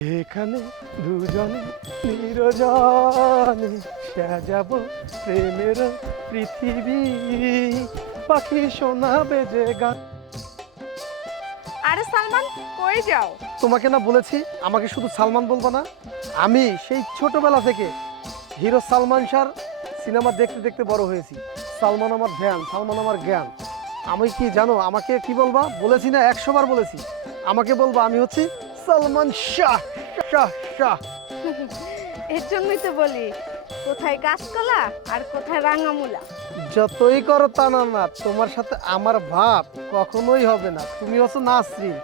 এখানে দুজনে নিরজনে সাজাবো প্রেমের পৃথিবী, পাখি শোনাবে যে গান। আরে সালমান, কই যাও? তোমাকে না বলেছি আমাকে শুধু সালমান বলবো না। আমি সেই ছোটবেলা থেকে হিরো সালমান শাহর সিনেমা দেখতে দেখতে বড় হয়েছি। সালমান আমার ধ্যান, সালমান আমার জ্ঞান। আমি কি জানো আমাকে কি বলবা? বলেছি না 100 বার বলেছি, আমাকে বলবা আমি হচ্ছি সালমান শাহ শাহ শাহ। এর জন্যই তো বলি, কোথায় কাঁচকলা আর কোথায় রাঙামুলা। যতই করো তা না, তোমার সাথে আমার ভাব কখনোই হবে না। তুমি হচ্ছ নাসরিন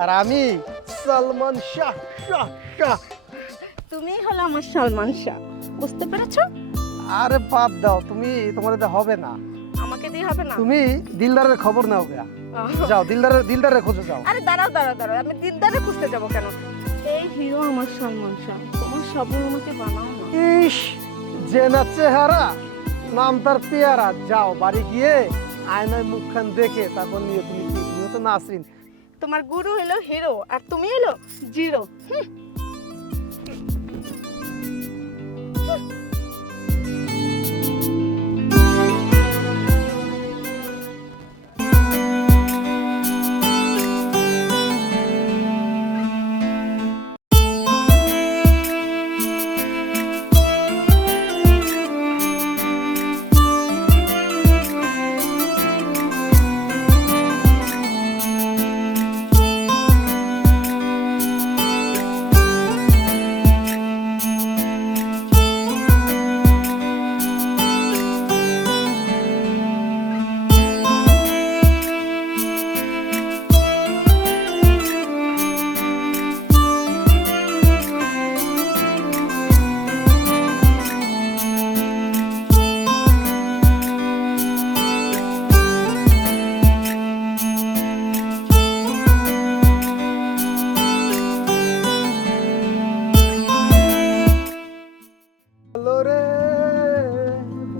আর আমি সালমান শাহ শাহ শাহ। তুমি হলো আমার সালমান শাহ, বুঝতে পেরেছো? আরে বাদ দাও, তুমি তোমার এটা হবে না। আমাকে দিয়ে হবে না? তুমি দিলদারের খবর নাও গা, যাও দিলদারের খোঁজে যাও। আরে দাঁড়াও দাঁড়াও দাঁড়াও, আমি দিনদারে খুঁজতে যাবো কেন? এই হিরো আমার সালমান শাহ, তোমার সবই আমাকে বানাও না। ইস জেনা চেহারা, নাম তার পেয়ারা। যাও বাড়ি গিয়ে আয়নায় মুখখান দেখে তারপর নিয়ে তুমি কি, তুমি হচ্ছে নাসরিন। তোমার গুরু হলো হিরো আর তুমি হলো জিরো। হ্যালো রে,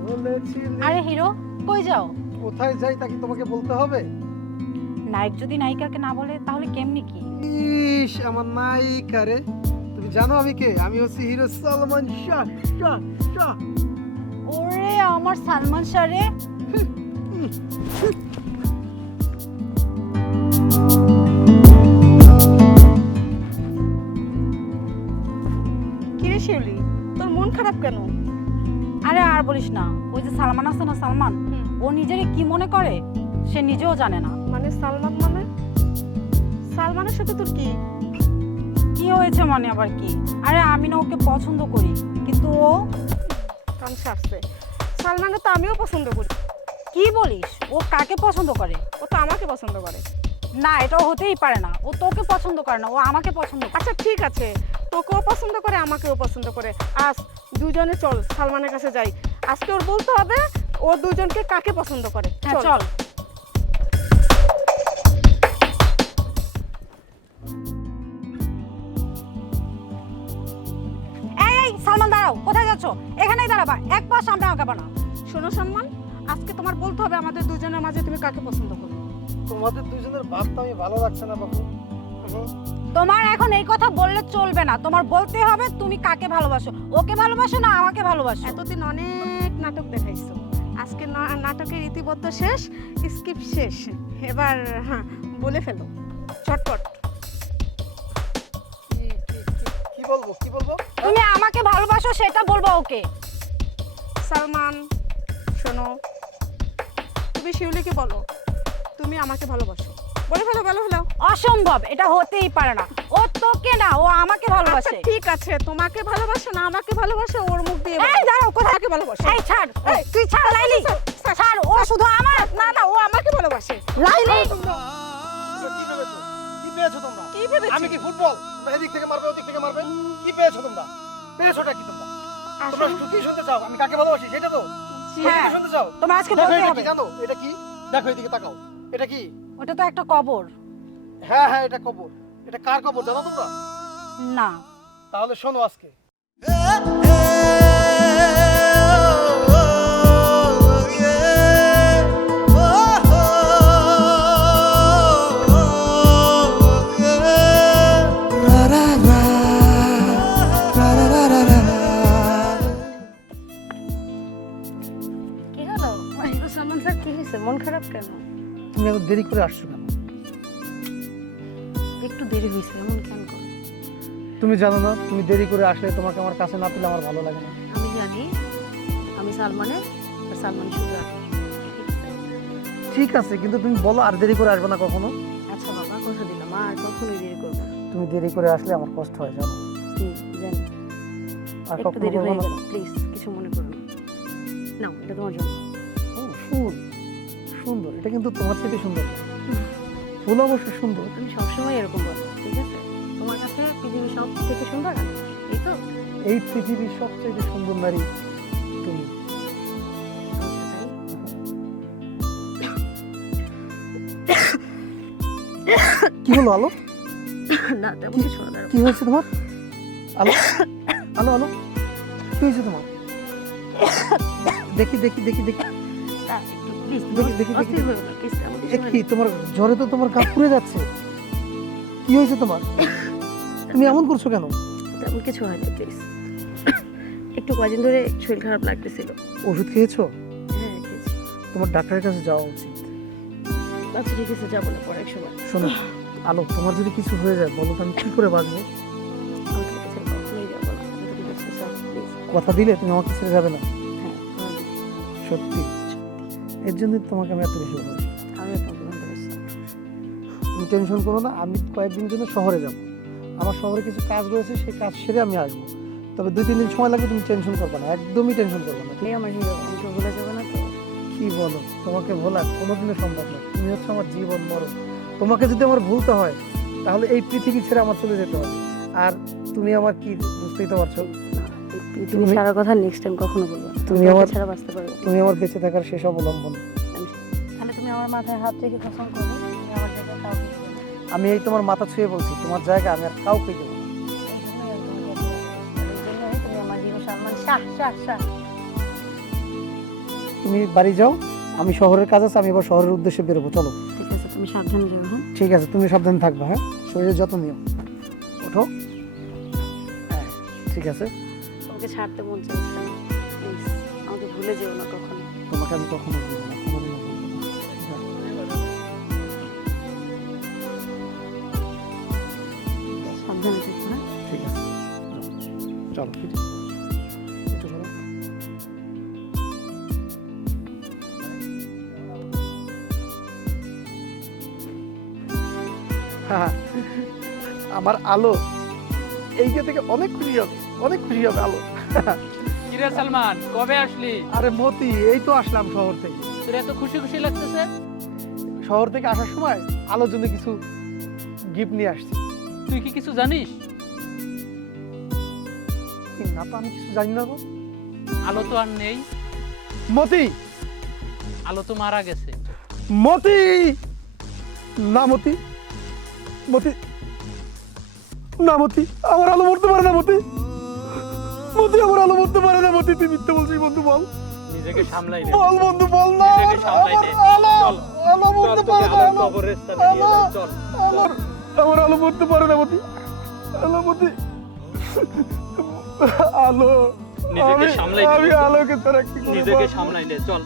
বলেছিলে। আরে হিরো, কই যাও? কোথায় যাই তা কি তোমাকে বলতে হবে? নায়ক যদি নায়িকাকে না বলে তাহলে কেমনি কি? ইস আমার নায়িকা রে, তুমি জানো আমি কে? আমি হচ্ছি হিরো সালমান শাহ শাহ শাহ। ওরে আমার সালমান শাহ রে। কিরে শিউলি, তোর মন খারাপ কেন? আরে আর বলিস না, ওই যে সালমান আছে না, সালমান, ও নিজেরই কি মনে করে সে নিজেও জানে না। মানে সালমান মানে? সালমানের সাথে তোর কি? কি হয়েছে মানে আবার কি? আরে আমি না ওকে পছন্দ করি, কিন্তু ও। কাম সারছে। সালমানকে তো আমিও পছন্দ করি। কি বলিস? ও কাকে পছন্দ করে? ও তো আমাকে পছন্দ করে। না, এটা হতেই পারে না। ও তোকে পছন্দ করে না, ও আমাকে পছন্দ করে। আচ্ছা ঠিক আছে, তোকেও পছন্দ করে আমাকেও পছন্দ করে। আজ দুজনে চল সালমানের কাছে যাই। আজকে ওর বলতে হবে ও দুজনকে কাকে পছন্দ করে। হ্যাঁ চল। এই সালমান দাঁড়াও, কোথায় যাচ্ছ? এখানেই দাঁড়াবা, এক পা সামনে আগাবা না। শোনো সালমান, আজকে তোমার বলতে হবে আমাদের দুজনের মাঝে তুমি কাকে পছন্দ করো। তোমাদের দুজনের ভাবটা আমি ভালো লাগছে না বাবু। তোমার এখন এই কথা বললে চলবে না, তোমার বলতে হবে তুমি কাকে ভালোবাসো। ওকে ভালোবাসো না আমাকে ভালোবাসো? এতদিন অনেক নাটক দেখাইছো, আজকে নাটকের ইতিবদ্ধ শেষ, স্কিপ শেষ। এবার হ্যাঁ বলে ফেলো চটপট। কি বলবো কি বলবো? তুমি আমাকে ভালোবাসো সেটা বলবো ওকে। সালমান শোনো, তুমি শিউলিকে বলো তুমি আমাকে ভালোবাসো। বলে ফেলো বলে ফেলো। অসম্ভব, এটা হতেই পারে না। ও তোকে না, ও আমাকে আচ্ছা ভালোবাসে। ঠিক আছে, তোমাকে ভালোবাসো না আমাকে ভালোবাসো, ওর মুখ দিয়ে এই দাঁড়াও, কোথায়? আমাকে ভালোবাসো। এই ছাড়, এই তুই ছাড় লাইলি, ছাড়। ও শুধু আমার না না, ও আমাকে ভালোবাসে। লাইলি। তোমরা কি ভেবেছো? কি পেয়েছো তোমরা? কি ভেবেছি? আমি কি ফুটবল? তোমরা এদিক থেকে মারবে ওদিক থেকে মারবে? কি পেয়েছো তোমরা? পেয়েছোটা কি তোমরা? তোমরা আসলে কি শুনতে চাও? আমি কাকে ভালোবাসি সেটা তো? হ্যাঁ, কি শুনতে চাও? তোমার আজকে দেখো বলতে এটা হবে। কি জানো? এটা কি? দেখো এদিকে তাকাও। এটা কি? ওটা তো একটা কবর। হ্যাঁ হ্যাঁ এটা কবর। এটা কার কবর জানো তোমরা? না। তাহলে শোনো আজকে। La la la এত দেরি করে আসছো কেন? একটু দেরি হয়েছে, এমন কেন করো? তুমি জানো না, তুমি দেরি করে আসলে তোমাকে আমার কাছে না পেলে আমার ভালো লাগে না। আমি জানি আমি সালমানের আর সালমান শুধু আমি। ঠিক আছে, কিন্তু তুমি বলো আর দেরি করে আসবে না কখনো। আচ্ছা বাবা, কথা দিলাম আর কখনোই দেরি করবো না। তুমি দেরি করে আসলে আমার কষ্ট হয়, জানো। জানি আর একটু কখনো দেরি করবো হয়ে না। গেল, প্লিজ কিছু মনে করো না। নাও, এটা তোমার জন্য। ও, ফুল সুন্দর, এটা কিন্তু তোমার থেকে সুন্দর না। ফুল অবশ্য সুন্দর। আমি সবসময় এরকম বলবো, ঠিক আছে? তোমার কাছে পৃথিবীর সব থেকে সুন্দর আমি, এই তো? এই পৃথিবীর সবচেয়ে সুন্দর নারী তুমি। কি হলো আলো? না তেমন কিছু না, দাঁড়াও। কি হয়েছে তোমার? আলো আলো আলো, কি হয়েছে তোমার? দেখি দেখি দেখি দেখি একটু প্লিজ দেখি, দেখি, অস্থির দেখি। হয়ে গেলো, প্লিজ তেমন কিছু এ হয় কি না। তোমার জ্বরে তো তোমার গা পুড়ে যাচ্ছে। কি হয়েছে তোমার? তুমি এমন করছো কেন? তেমন কিছু হয় না, প্লিজ। একটু কয়দিন ধরে শরীর খারাপ লাগতেছিল। ওষুধ খেয়েছো? হ্যাঁ খেয়েছি। তোমার ডাক্তারের কাছে যাওয়া উচিত। আচ্ছা ঠিক আছে, যাবো না পরে এক সময়। শোনো আলো, তোমার যদি কিছু হয়ে যায় বলো তো আমি কি করে বাঁচবো? আমি তোমার কাছে কখনোই যাবো না, আমি তোকে বলছি, স্যার প্লিজ। কথা দিলে তুমি আমাকে ছেড়ে যাবে না? হ্যাঁ আমি- সত্যি? এর জন্য তোমাকে আমি এত বেশি ভালোবাসি। আমিও তোমাকে ভালোবাসি। তুমি টেনশন করো না, আমি কয়েকদিনের জন্য শহরে যাব। আমার শহরে কিছু কাজ রয়েছে, সেই কাজ সেরে আমি আসবো। তবে 2-3 দিন সময় লাগবে, তুমি টেনশন করবে না, একদমই টেনশন করবে না। এই আমার হিরো, আমি তো ভুলে যাবো না তো। কি বলো, তোমাকে ভোলা কোনোদিনও সম্ভব না। তুমি হচ্ছে আমার জীবন মরণ। তোমাকে যদি আমার ভুলতে হয় তাহলে এই পৃথিবী ছেড়ে আমার চলে যেতে হবে। আর তুমি আমার কি, বুঝতেই তো পারছো। তুমি তুমি- সারা কথা নেক্সট টাইম কখনো বলবো না। তুমি তোমাকে আমার- ছাড়া বাঁচতে পারবো না। তুমি আমার বেঁচে থাকার শেষ অবলম্বন। তাহলে তুমি আমার মাথায় হাত রেখে কসম করো, তুমি আমার জায়গায় কাউকে দিবে না। আমি এই তোমার মাথা ছুঁয়ে বলছি, তোমার জায়গা আমি আর কাউকে দেবো না। এই জন্যই আমি তোমাকে এত ভালোবাসি। এই জন্যই তুমি আমার হিরো সালমান শাহ শাহ শাহ। তুমি বাড়ি যাও, আমি শহরের কাজ আছে, আমি এবার শহরের উদ্দেশ্যে বেরোবো। চলো। ঠিক আছে, তুমি সাবধানে যাও। হ্যাঁ ঠিক আছে, তুমি সাবধানে থাকবে। হ্যাঁ, শরীরের যত্ন নিও। ওঠো। হ্যাঁ ঠিক আছে, তোমাকে ছাড়তে মন চাইছে না, প্লিজ আমাকে ভুলে যেও না কখনো। তোমাকে আমি কখনো বলবো না, কোনোদিনও বলবো না। সাবধানে থেকো। হ্যাঁ ঠিক আছে, চলো। একটু ঘোরো। হ্যাঁ, আমার আলো এইটা থেকে অনেক খুশি হবে, অনেক খুশি হবে আলো। কিরে সালমান, কবে আসলি? আরে মতি, এই তো আসলাম শহর থেকে। তোর এত খুশি খুশি লাগতেছে? শহর থেকে আসার সময় আলোর জন্য কিছু গিফট নিয়ে আসছি। তুই কি কিছু জানিস? না তো, আমি কিছু জানি না গো। আলো তো আর নেই, মতি, আলো তো মারা গেছে। মতি, না মতি, মতি, না মতি, আমার আলো মরতে পারে না মতি। মতি, আমার আলো মরতে পারে না মতি। তুই মিথ্যে বলছিস বন্ধু, বল। নিজেকে সামলাই নে। বল বন্ধু, বল না। নিজেকে সামলাই নে। আলো, চল। আলো মরতে চল, পারে তোকে না। আলোর আলো, কবরস্থানে নিয়ে যাই, চল। আমার আমার আলো মরতে পারে না মতি। আলো মতি, আলো। নিজেকে আমি- সামলাই নে আমি বন্ধু। আলোকে ছাড়া কি করে নিজেকে বাঁচবো? সামলাই নে, চল।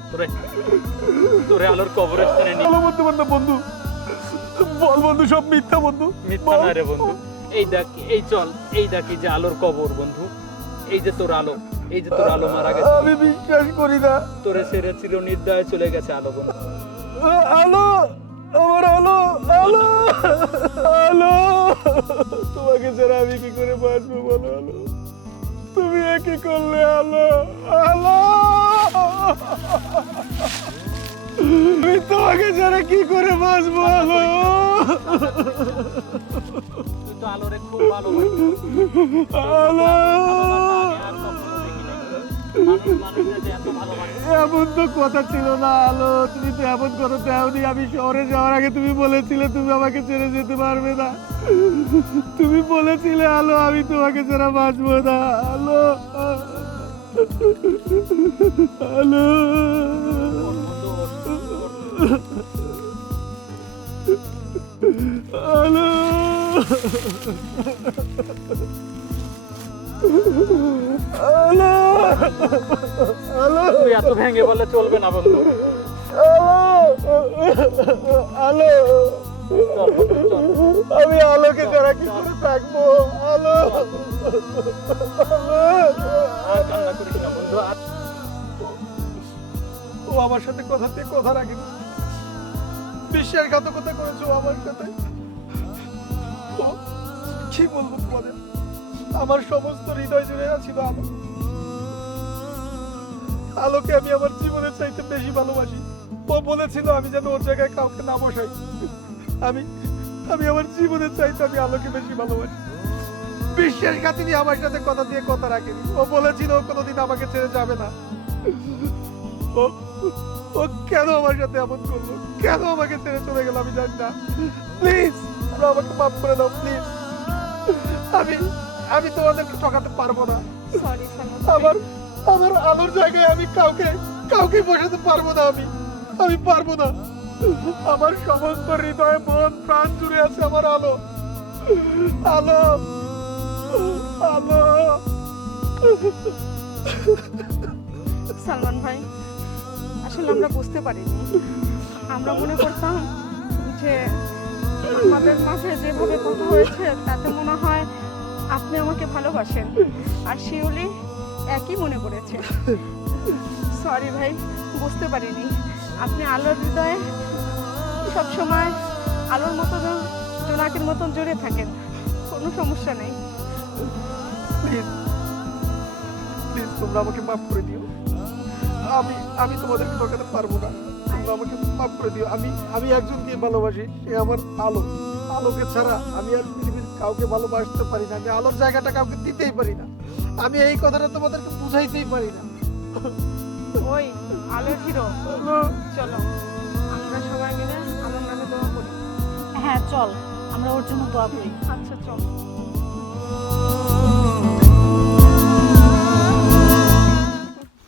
তোরে আলোর কবরস্থানে নিয়ে। আলো মরতে পারে না বন্ধু। বল বন্ধু, সব মিথ্যা বন্ধু। মিথ্যা না রে বন্ধু। এই দেখ, এই চল, এই দেখ, এই যে আলোর কবর বন্ধু। এই যে তোর আলো, এই যে তোর আলো মারা গেছে। আমি বিশ্বাস করি না। তোরে ছেড়ে চির নির্দয়ে চলে গেছে আলো বন্ধু। আলো, আমার আলো, আলো, আলো। তোমাকে ছাড়া আমি কি করে বাঁচবো বলো আলো? তুমি কি করলে আলো? আলো, আমি তোমাকে ছাড়া কি করে বাঁচবো আলো? তুই তো আলোরে খুব ভালোবাসিস। আলো, আর কখনো দেখি নাই। মানুষের যে এত ভালোবাসে। এমন তো কথা ছিল না আলো। তুমি তো এমন কথা চাওনি। আমি শহরে যাওয়ার আগে তুমি বলেছিলে তুমি আমাকে ছেড়ে যেতে পারবে না। তুমি বলেছিলে আলো, আমি তোমাকে ছাড়া বাঁচবো না আলো। আলো, আলো, আলো, আলো। তুই এত ভেঙে বললে চলবে না বন্ধু। আলো, আমি আলোকে ছাড়া কি করে থাকবো? আলো, আর কান্না করিস না বন্ধু, আর ও আমার সাথে কথাতে কথা রাখেনি, বিশ্বাসঘাতকতা করেছে ও আমার সাথে। ও, কি বলবো তোমাদের, আমার সমস্ত হৃদয় জুড়ে ছিল আলো। আলোকে আমি আমার জীবনের চাইতে বেশি ভালোবাসি। ও বলেছিল আমি যেন ওর জায়গায় কাউকে না বসাই। আমি আমি আমার জীবনের চাইতে আমি আলোকে বেশি ভালোবাসি। বিশ্বাসঘাতিনী আমার সাথে কথা দিয়ে কথা রাখেনি। ও বলেছিল ও কোনোদিন আমাকে ছেড়ে যাবে না। ও ও কেন আমার সাথে এমন করলো, কেন আমাকে ছেড়ে চলে গেল আমি জানি না। প্লিজ তোমরা আমাকে মাফ করে দাও প্লিজ। আমি আমি তোমাদেরকে ঠকাতে পারবো না। সরি সালমান। আমার আমার আলোর জায়গায় আমি কাউকে বসাতে পারবো না। আমি পারবো না। আমার সমস্ত হৃদয় মন প্রাণ জুড়ে আছে আমার আলো। আলো, আলো। সালমান ভাই, আসলে আমরা বুঝতে পারিনি। আমরা মনে করতাম যে আমাদের মাঝে যেভাবে কথা হয়েছে তাতে মনে হয় আপনি আমাকে ভালোবাসেন, আর শিউলি একই মনে করেছে। সরি ভাই, বুঝতে পারিনি। আপনি আলোর হৃদয়ে সবসময় আলোর মতো জোনাকের মতন জুড়ে থাকেন, কোনো সমস্যা নেই। প্লিজ প্লিজ তোমরা আমাকে মাফ করে দিও। আমি তোমাদেরকে ঠকাতে পারবো না। তোমরা আমাকে মাফ করে দিও। আমি একজনকে ভালোবাসি, সে আমার আলো। আলোকে ছাড়া আমি আর পৃথিবীর কাউকে ভালোবাসতে পারি না। আমি আলোর জায়গাটা কাউকে দিতেই পারি না। আমি এই কথাটা তোমাদেরকে বুঝাইতেই পারি না। ওই আলোর হিরো, চলো আমরা সবাই মিলে আলোর নামে দোয়া করি। হ্যাঁ চল, আমরা ওর জন্য দোয়া করি। আচ্ছা চলো।